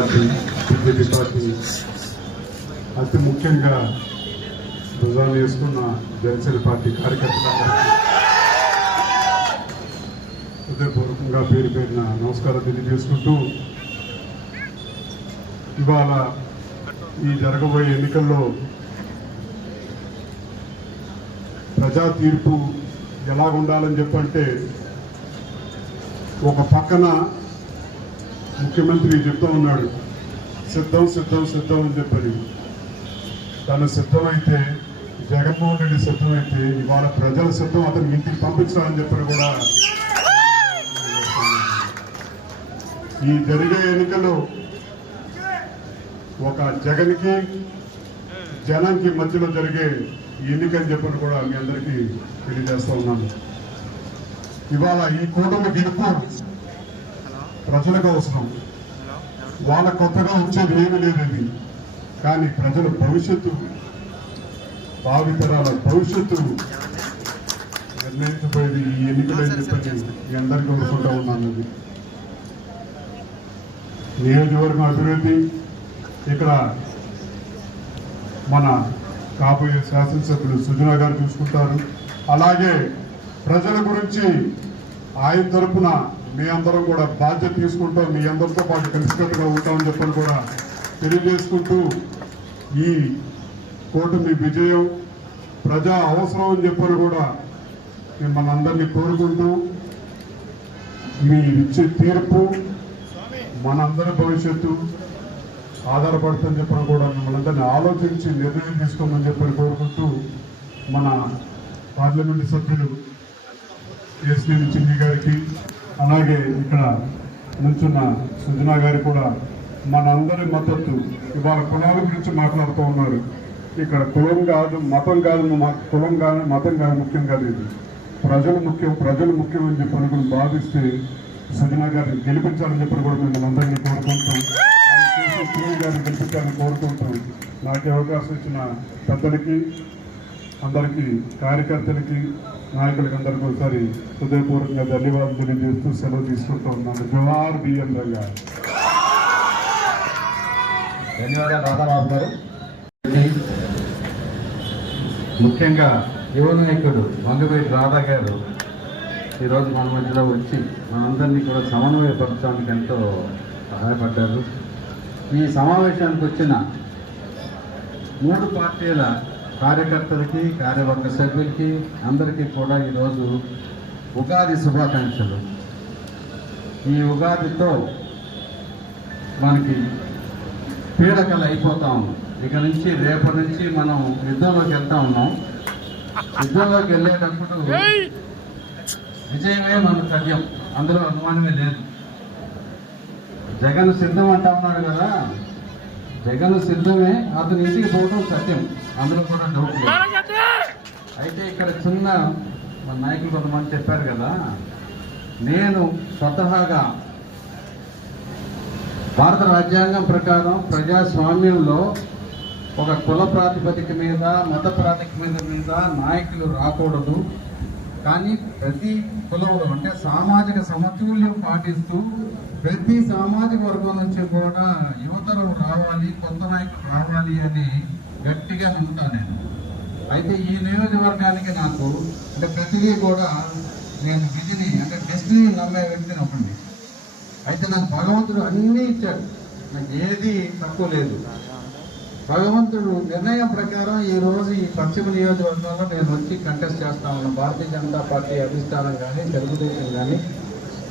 Party BJP party అతి ముఖ్యంగా భుజాలు చేసుకున్న జనసేన పార్టీ కార్యకర్తలందరికీ హృదయపూర్వకంగా పేరు పేరిన నమస్కారం తెలియజేసుకుంటూ ఇవాళ ఈ జరగబోయే ఎన్నికల్లో ప్రజా తీర్పు ఎలా ఉండాలని చెప్పంటే ఒక పక్కన ముఖ్యమంత్రి చెప్తా ఉన్నాడు సిద్ధం సిద్ధం సిద్ధం అని చెప్పని. తను సిద్ధమైతే జగన్మోహన్ రెడ్డి సిద్ధమైతే ఇవాళ ప్రజల సిద్ధం అతను ఇంటికి పంపించాలని చెప్పని కూడా ఈ జరిగే ఎన్నికలు ఒక జగన్కి జనానికి మధ్యలో జరిగే ఎన్నికని చెప్పని కూడా మీ అందరికీ తెలియజేస్తా ఉన్నాను. ఇవాళ ఈ కూటమి గెలుపు ప్రజలకు అవసరం వాళ్ళ కొత్తగా వచ్చేది లేదు లేనిది కానీ ప్రజల భవిష్యత్తు భావితరాల భవిష్యత్తు నిర్ణయించబోయేది ఈ ఎన్నికలని చెప్పి మీ అందరికీ కోరుకుంటా ఉన్నాను. నియోజకవర్గం అభివృద్ధి ఇక్కడ మన కాబోయే శాసనసభ్యులు సుజనా గారు చూసుకుంటారు. అలాగే ప్రజల గురించి ఆయన తరపున మీ అందరం కూడా బాధ్యత తీసుకుంటాం మీ అందరితో పాటు కలిసికట్టుగా ఉంటామని చెప్పని కూడా తెలియజేసుకుంటూ ఈ కూటమి విజయం ప్రజా అవసరం అని చెప్పని కూడా మిమ్మల్ని అందరినీ కోరుకుంటూ మీ ఇచ్చే తీర్పు మనందరి భవిష్యత్తు ఆధారపడుతుందని చెప్పని కూడా మిమ్మల్ని అందరినీ ఆలోచించి నిర్ణయం తీసుకోమని చెప్పని కోరుకుంటూ మన పార్లమెంటు సభ్యులు ఎస్నేని చిన్ని గారికి అలాగే ఇక్కడ నుంచున్న సుజనా గారు కూడా మనందరి మద్దతు. ఇవాళ కులాల గురించి మాట్లాడుతూ ఉన్నారు. ఇక్కడ కులం కాదు మతం కాదు మా కులం కాదు మతం కాదు ముఖ్యం కాదు ఇది. ప్రజలు ముఖ్యం ప్రజలు ముఖ్యం అని చెప్పి అనుకుని భావిస్తే సుజనా గారిని గెలిపించాలని చెప్పి కూడా మిమ్మల్ని అందరినీ కోరుకుంటాం సునీల్ గారిని గెలిపించాలని కోరుకుంటాం నాకు అవకాశం ఇచ్చిన పెద్దలకి అందరికీ కార్యకర్తలకి నాయకులకి అందరికీ ఒకసారి హృదయపూర్వకంగా ధన్యవాదాలు తెలియజేస్తూ సెలవు తీసుకుంటూ ఉన్నాను. జవాహర్ బిఎం రంగా ధన్యవాదాలు రాధాబాబు గారు. ముఖ్యంగా యువ నాయకుడు వంగవేటి రాధా గారు ఈరోజు మన మధ్యలో వచ్చి మనందరినీ కూడా సమన్వయపరచడానికి ఎంతో సహాయపడ్డారు. ఈ సమావేశానికి వచ్చిన మూడు పార్టీల కార్యకర్తలకి కార్యవర్గ సభ్యులకి అందరికీ కూడా ఈరోజు ఉగాది శుభాకాంక్షలు. ఈ ఉగాదితో మనకి పీడకలు అయిపోతా ఉన్నాం ఇక నుంచి రేపటి నుంచి మనం యుద్ధంలోకి వెళ్తా ఉన్నాం. యుద్ధంలోకి వెళ్ళేటప్పుడు విజయమే మన సత్యం అందులో అనుమానమే లేదు. జగన్ సిద్ధం అంటా ఉన్నాడు కదా? జగన్ సిద్ధమే అతని ఇంటికి పోవడం సత్యం. అందులో కూడా డౌట్ లేదు అయితే ఇక్కడ చిన్న మన నాయకులు కొంతమంది చెప్పారు కదా నేను స్వతహాగా భారత రాజ్యాంగం ప్రకారం ప్రజాస్వామ్యంలో ఒక కుల ప్రాతిపదిక మీద మత ప్రాతిపదిక మీద నాయకులు రాకూడదు. కానీ ప్రతి కులంలో అంటే సామాజిక సమతుల్యం పాటిస్తూ ప్రతి సామాజిక వర్గం నుంచి కూడా యువతరం రావాలి కావాలి అని గట్టిగా నమ్ముతాను నేను. అయితే ఈ నియోజకవర్గానికి నాకు అంటే ప్రతిదీ కూడా నేను విధిని అంటే డెస్టినీ నమ్మే వ్యక్తిని ఒకటి అయితే నాకు భగవంతుడు అన్నీ ఇచ్చాడు. నాకు ఏది తక్కువ లేదు. భగవంతుడు నిర్ణయం ప్రకారం ఈ రోజు ఈ పశ్చిమ నియోజకవర్గంలో నేను వచ్చి కంటెస్ట్ చేస్తా ఉన్నాను. భారతీయ జనతా పార్టీ అధిష్టానం కానీ తెలుగుదేశం కానీ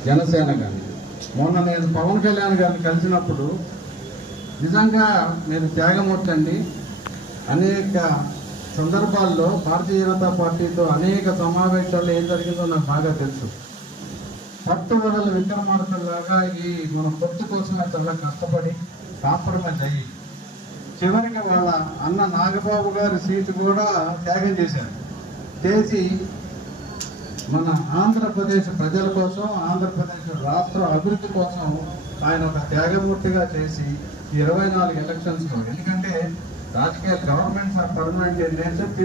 జనసేన కానీ మొన్న నేను పవన్ కళ్యాణ్ గారిని కలిసినప్పుడు నిజంగా మీరు త్యాగమూర్తి అండి అనేక సందర్భాల్లో భారతీయ జనతా పార్టీతో అనేక సమావేశాల్లో ఏం జరిగిందో నాకు బాగా తెలుసు. పట్టుబడుల విక్రమార్కల్లాగా ఈ మన పొత్తు కోసమే చాలా కష్టపడి కాంప్రమైజ్ అయ్యి చివరికి వాళ్ళ అన్న నాగబాబు గారి సీటు కూడా త్యాగం చేశారు. చేసి మన ఆంధ్రప్రదేశ్ ప్రజల కోసం ఆంధ్రప్రదేశ్ రాష్ట్ర అభివృద్ధి కోసం ఆయన ఒక త్యాగమూర్తిగా చేసి ఇరవై నాలుగు ఎలక్షన్స్లో ఎందుకంటే రాజకీయ గవర్నమెంట్స్ ఆర్ పర్మనెంట్ ఇన్